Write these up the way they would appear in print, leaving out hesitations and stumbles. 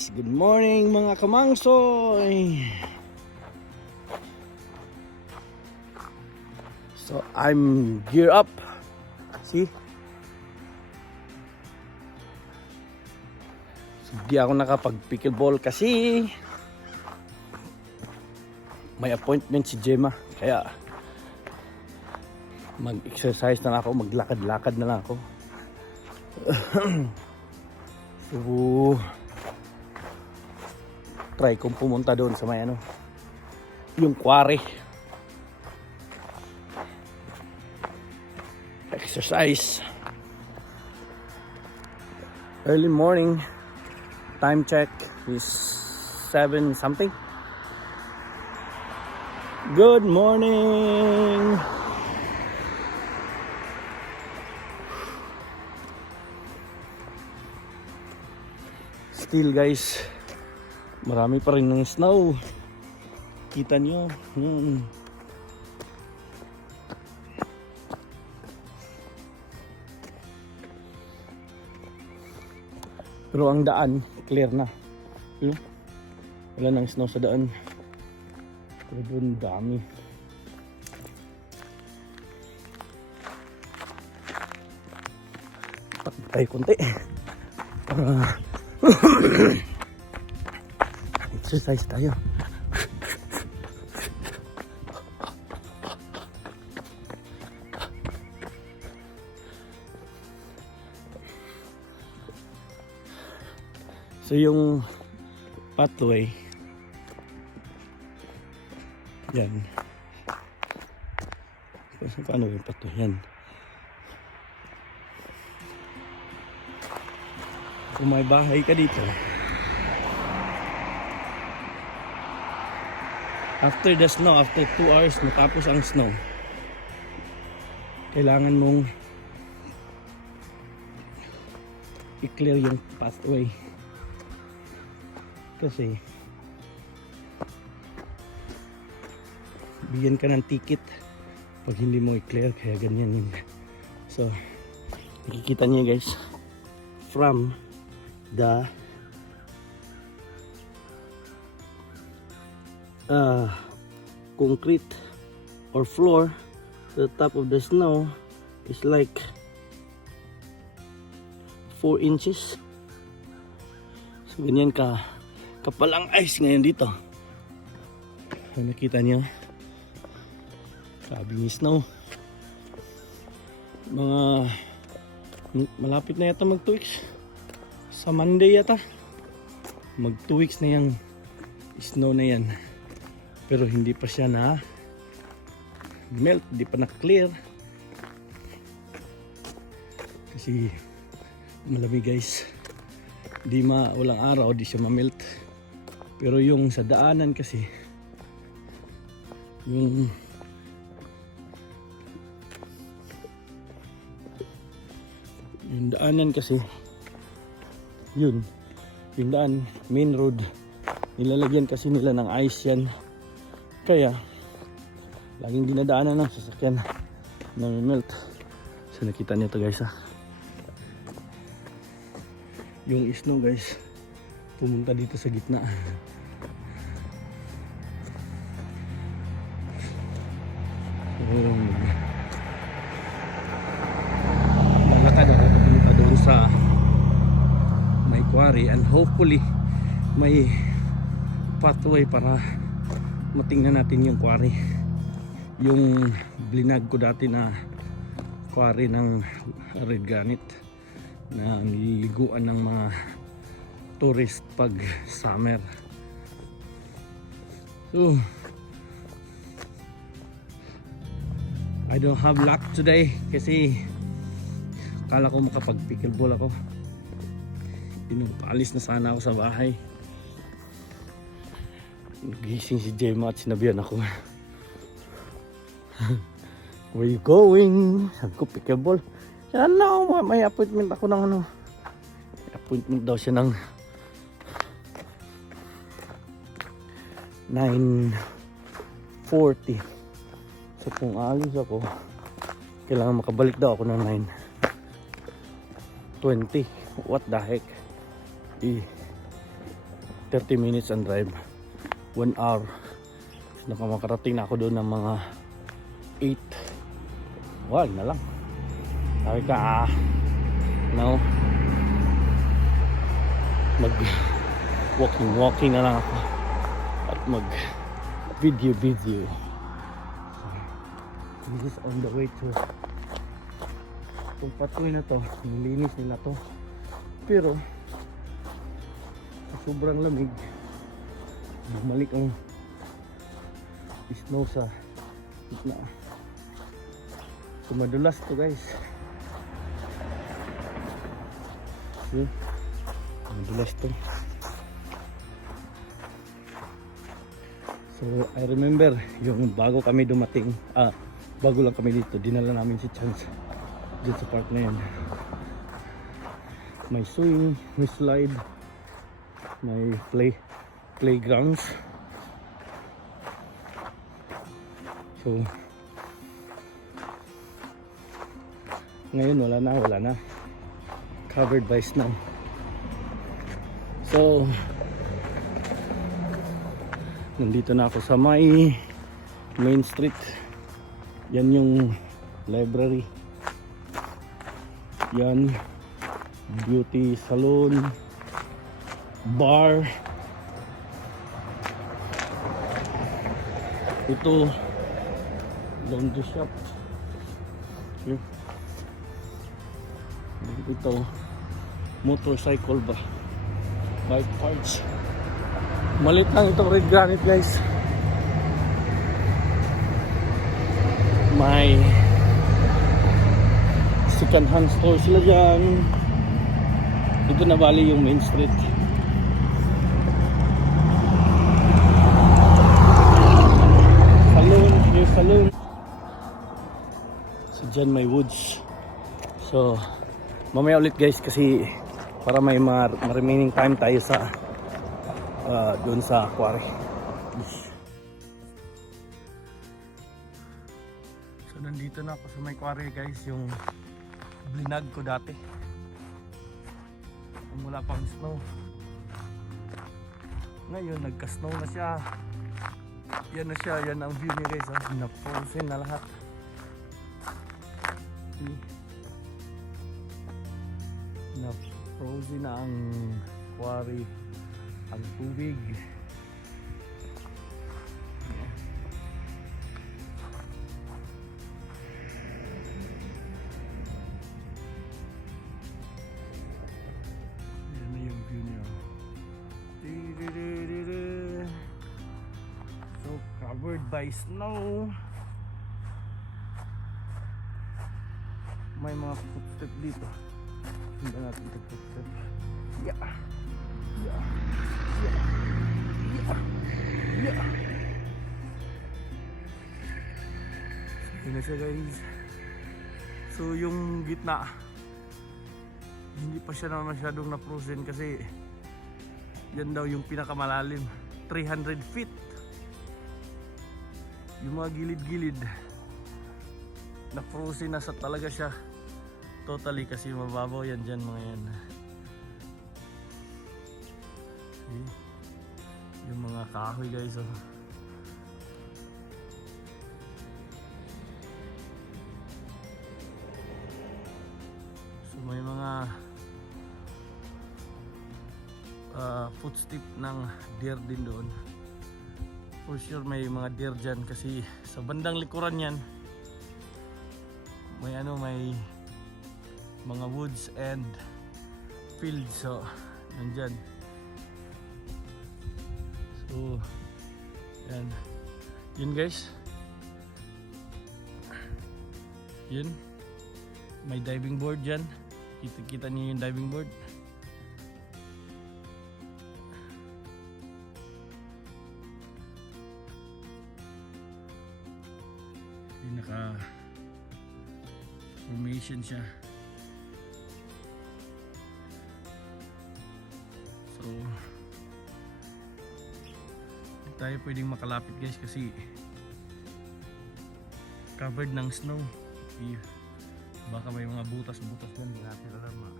guys, good morning mga kamangsoy. So I'm gear up. See? So, di ako nakapag-pickleball kasi may appointment si Gemma. Kaya mag-exercise na lang ako, maglakad-lakad na lang ako. So, try kong pumunta doon sa may yung quarry. Exercise. Early morning. Time check is 7 something. Good morning. Still guys, marami pa rin ng snow. Kita nyo. Pero ang daan, clear na. Wala nang snow sa daan. Pero doon dami. Takot tayo konti. Exercise tayo. So yung pathway yan. So, paano yung pathway yan? Kung may bahay ka dito, after the snow, after 2 hours matapos ang snow, kailangan mong i-clear yung pathway kasi bigyan ka ng ticket pag hindi mo i-clear, kaya ganyan yun. So nakikita niyo guys, from the concrete or floor to the top of the snow is like 4 inches. So ganyan ka kapal ang ice ngayon dito. So, nakita niyo, sabi ni snow, mga malapit na yata mag 2 weeks. Sa Monday yata mag 2 weeks na yung snow na yan, pero hindi pa siya na melt, hindi pa na clear kasi malamig guys. Di walang araw, di siya ma-melt. Pero yung sa daanan kasi, yung daanan kasi, yun, yung daan, main road, nilalagyan kasi nila ng ice yan. Kaya laging dinadaanan ng sasakyan na melt. So nakita niyo to guys yung snow guys pumunta dito sa gitna. Lalakad ako papunta doon sa may quarry and hopefully may pathway para matingnan natin yung quarry, yung blinag ko dati na quarry ng red granite na nililiguan ng mga tourist pag summer. So I don't have luck today kasi akala ko makapag-pickleball ako. Pinapaalis na sana ako sa bahay. Nagising si Gemma at sinabihan ako, where you going? Sabi ko, pickleball. Yan na, may appointment ako ng may appointment daw siya ng 9:40. So kung alis ako, kailangan makabalik daw ako ng 9:20. What the heck? 30 minutes ang drive, 1 hour. Nakamakarating na ako doon ng mga 8. Wag na lang. Sabi ka, no, mag walking na lang ako at mag video. This is on the way to itong patuloy na to, nilinis nila to, pero sa sobrang lamig bumalik ang snow sa gitna. So madulas to guys. See? Madulas to. So I remember yung bago kami dumating, bago lang kami dito, dinala namin si Chance dito sa park na yun. May swing, may slide, may playgrounds. So ngayon wala na, covered by snow. So nandito na ako sa may main street. Yan yung library, yan beauty salon, bar, ito laundry shop, ito motorcycle ba, bike parts. Malit lang itong red granite guys. May second hand store sila dyan. Dito na bali yung main street. Salon. So dyan may woods. So mamaya ulit guys, kasi para may remaining time tayo sa doon sa quarry. So nandito na ako sa may quarry guys, yung blinag ko dati. Mula pang snow. Ngayon nagka-snow na siya. Yan na siya, yan ang view niya guys. Na-frozen na lahat. Na-frozen na ang quarry, ang tubig. Yan na yung view niya. So covered by snow. May mga footstep dito. Sundan natin ito footstep. Yeah. Yun na siya guys. So yung gitna, hindi pa siya na masyadong na-frozen kasi yan daw yung pinakamalalim, 300 feet. Yung mga gilid-gilid na-frozen na sa talaga siya totally kasi mababaw yan dyan mga yan. Okay. Yung mga kahoy guys, oh. So may mga footstep ng deer din doon. For sure may mga deer dyan kasi sa bandang likuran yan may may mga woods and fields, so nandyan. So yan, yun guys, yun may diving board dyan. Kita niyo yung diving board. Yung naka formation siya. So hindi tayo pwedeng makalapit guys kasi covered ng snow. Baka may mga butas-butas dyan, hindi natin alam.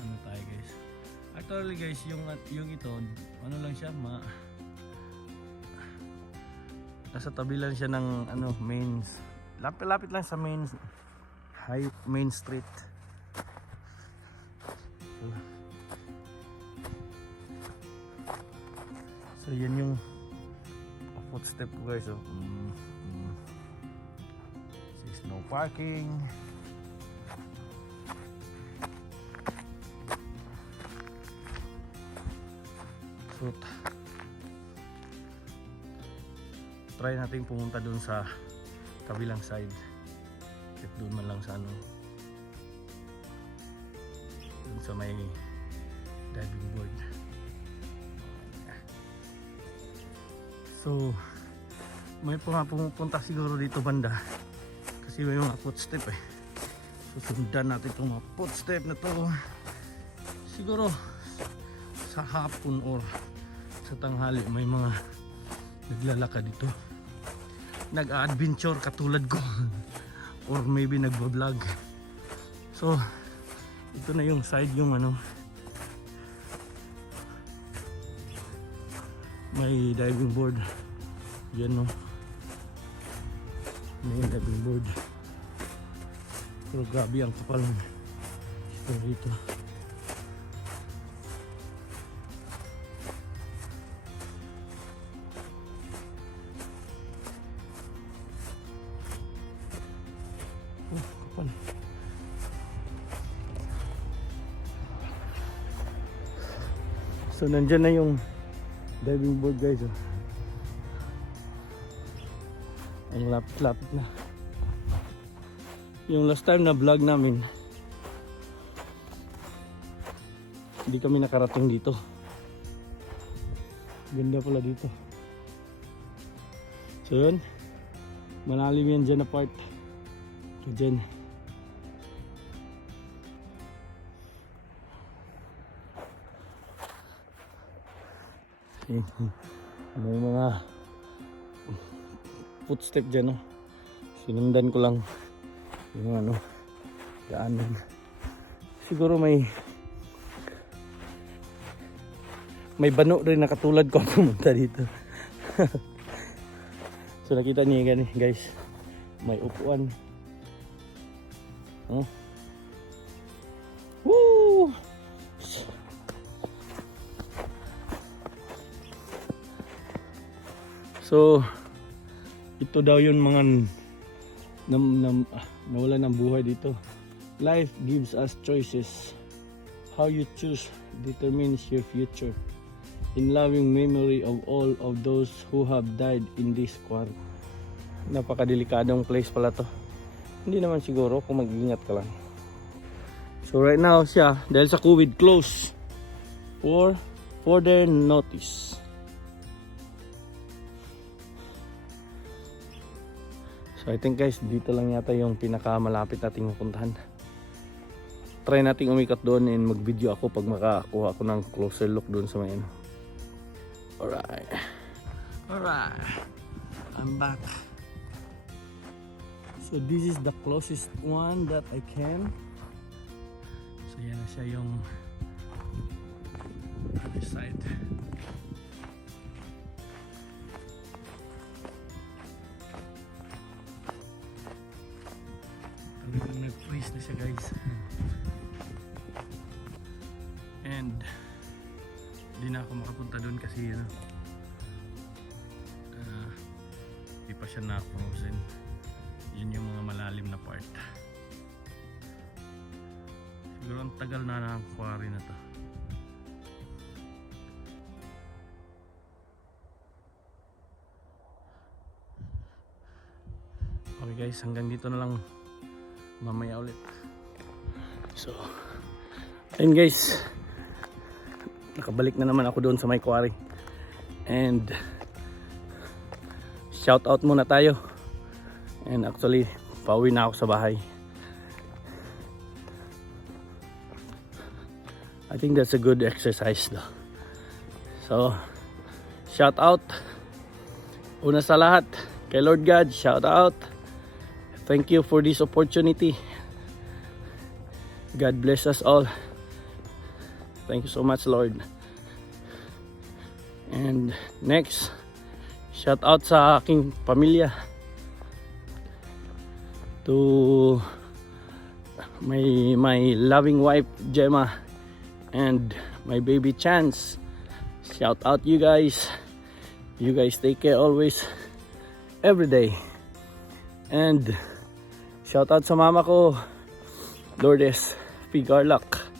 Ano tayo guys. Actually guys, yung ito, ano lang siya, nasa tabi lang siya ng ano, lapit lang sa main street. So yan yung footstep ko guys. So, says no parking. So try natin pumunta dun sa kabilang side. At doon man lang sa ano, dun sa may diving board. So may pumupunta siguro dito banda kasi may mga footstep eh. Susundan natin itong mga footstep na to siguro sa hapon or sa tanghali. May mga naglalakad dito, nag-adventure katulad ko or maybe nagbo-vlog. So ito na yung side, yung ano, may diving board yan, no, may diving board, pero grabe ang kapal so dito. Kapal. So nandyan na yung diving board guys, oh. Ang lapit na. Yung last time na vlog namin, hindi kami nakarating dito. Ganda pala dito. So yun, malalim yan dyan na part. So dyan. May mga footstep dyan, no? Sinundan ko lang yung ano, daanan. Siguro may bano rin na katulad ko pumunta dito. So nakita niyo yan guys, may upuan. Oh. Woo! So ito daw yun mga nawala ng buhay dito. Life gives us choices. How you choose determines your future. In loving memory of all of those who have died in this quarry. Napakadelikadong place pala to. Hindi naman siguro kung mag-ingat ka lang. So right now siya, dahil sa COVID, close for further notice. So I think guys, dito lang yata yung pinakamalapit nating pupuntahan. Try nating umikat doon and mag-video ako pag makakuha ako ng closer look doon sa may ano. Alright, I'm back. So this is the closest one that I can. So yan na siya yung other side. Talagang nag-freeze na siya guys. And di na ako makapunta doon kasi di pa siya na-frozen. Yun yung mga malalim na part. Siguro ang tagal na ng quarry na to. Okay guys, hanggang dito na lang. Mamaya ulit. So ayun guys, nakabalik na naman ako doon sa may quarry. And shout out muna tayo. And actually pauwi na ako sa bahay. I think that's a good exercise though. So shout out una sa lahat kay Lord God. Shout out. Thank you for this opportunity. God bless us all. Thank you so much, Lord. And next, shout out sa aking pamilya. To my loving wife, Gemma, and my baby Chance. Shout out you guys. You guys take care always, every day. And shout out sa mama ko, Lourdes P. Garlock.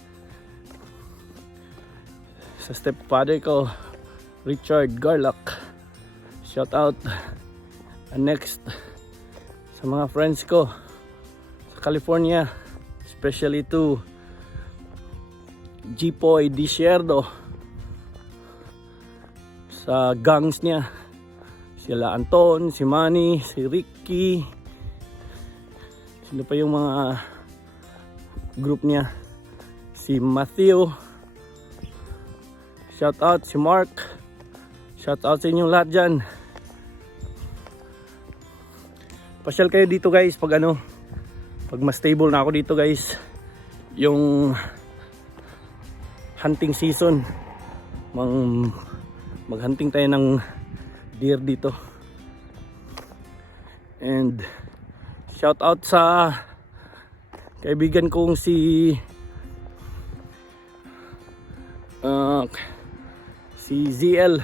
Sa stepfather ko, Richard Garlock. Shout out. And next, sa mga friends ko sa California, especially to Jipoy Desierto, sa gangs niya, sila Anton, si Manny, si Ricky, sino pa yung mga group niya, si Matthew. Shout out si Mark. Shout out sa inyong lahat dyan. Pasyal kayo dito guys pag pag mas stable na ako dito guys, yung hunting season, maghunting tayo ng deer dito. And shout out sa kaibigan kong si ZL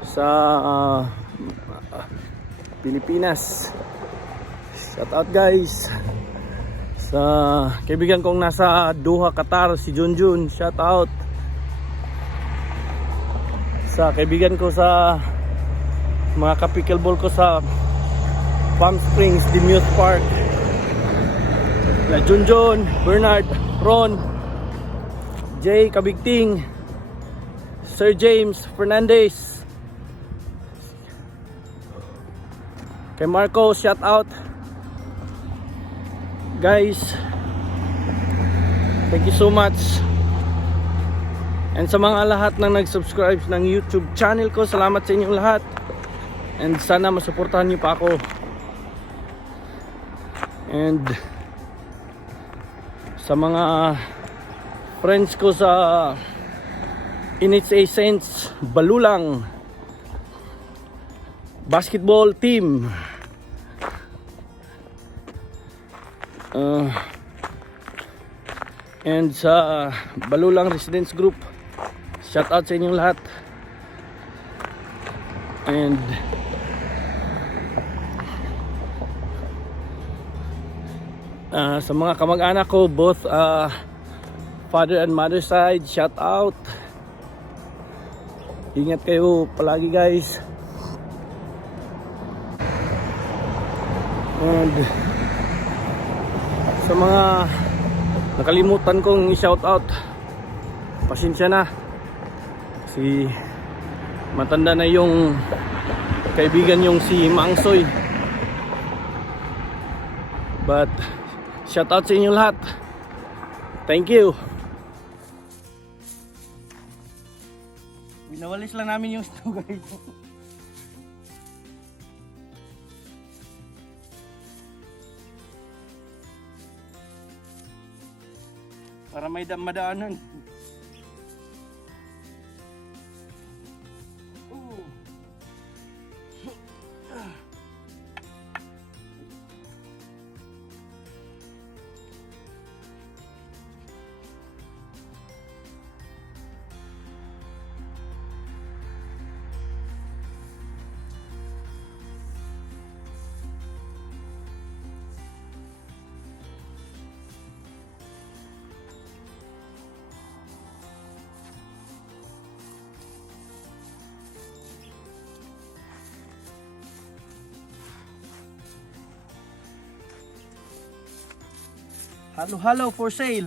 sa Pilipinas. Shout out guys sa kaibigan kong nasa Doha, Qatar, si Junjun. Shout out sa kaibigan ko sa mga ka-pickleball ko sa Palm Springs Demuse Park, na Junjun, Bernard, Ron, Jay Kabigting, Sir James Fernandez, kay Marco. Shout out guys, thank you so much. And sa mga lahat na nag-subscribe ng YouTube channel ko, salamat sa inyong lahat. And sana masuportahan niyo pa ako. And sa mga friends ko sa NHA Saints Balulang basketball team, and sa Balulang Residence Group, shout out sa inyong lahat. And sa mga kamag-anak ko, both father and mother side, shout out. Ingat kayo palagi guys. And sa mga nakalimutan kong i-shout out, pasensya na kasi matanda na yung kaibigan yung si Mangsoy. But shout out sa inyo lahat. Thank you. Winawalis lang namin yung snow guys. Para may madaanan. Halo-halo for sale.